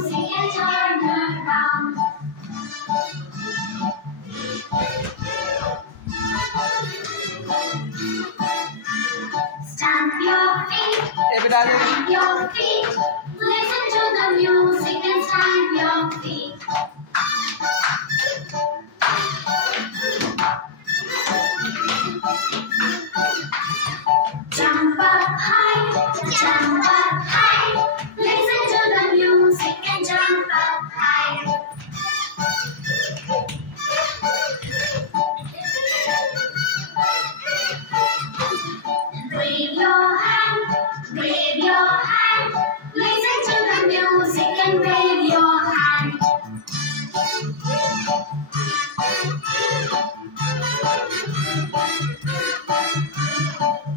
music and turn around. Stamp your feet, stamp your feet. Listen to the music and stamp your feet. Jump up high, jump up high. Listen to the music and jump up high. Wave your hand, wave your hand. Listen to the music and wave your hand.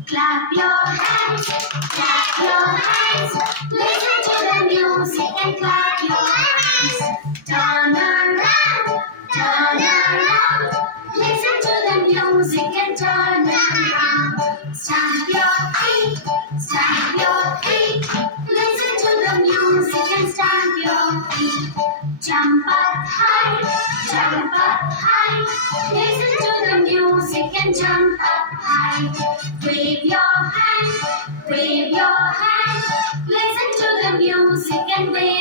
Clap your hands, clap your hands. Listen to the music and clap your hands. Turn around, turn around. Listen to the music and turn around. Stamp your feet, stamp your feet. Listen to the music and stamp your feet. Jump up high, jump up high. Listen to the music and jump up high. Wave your hand, wave your hand. Listen to the music and wave.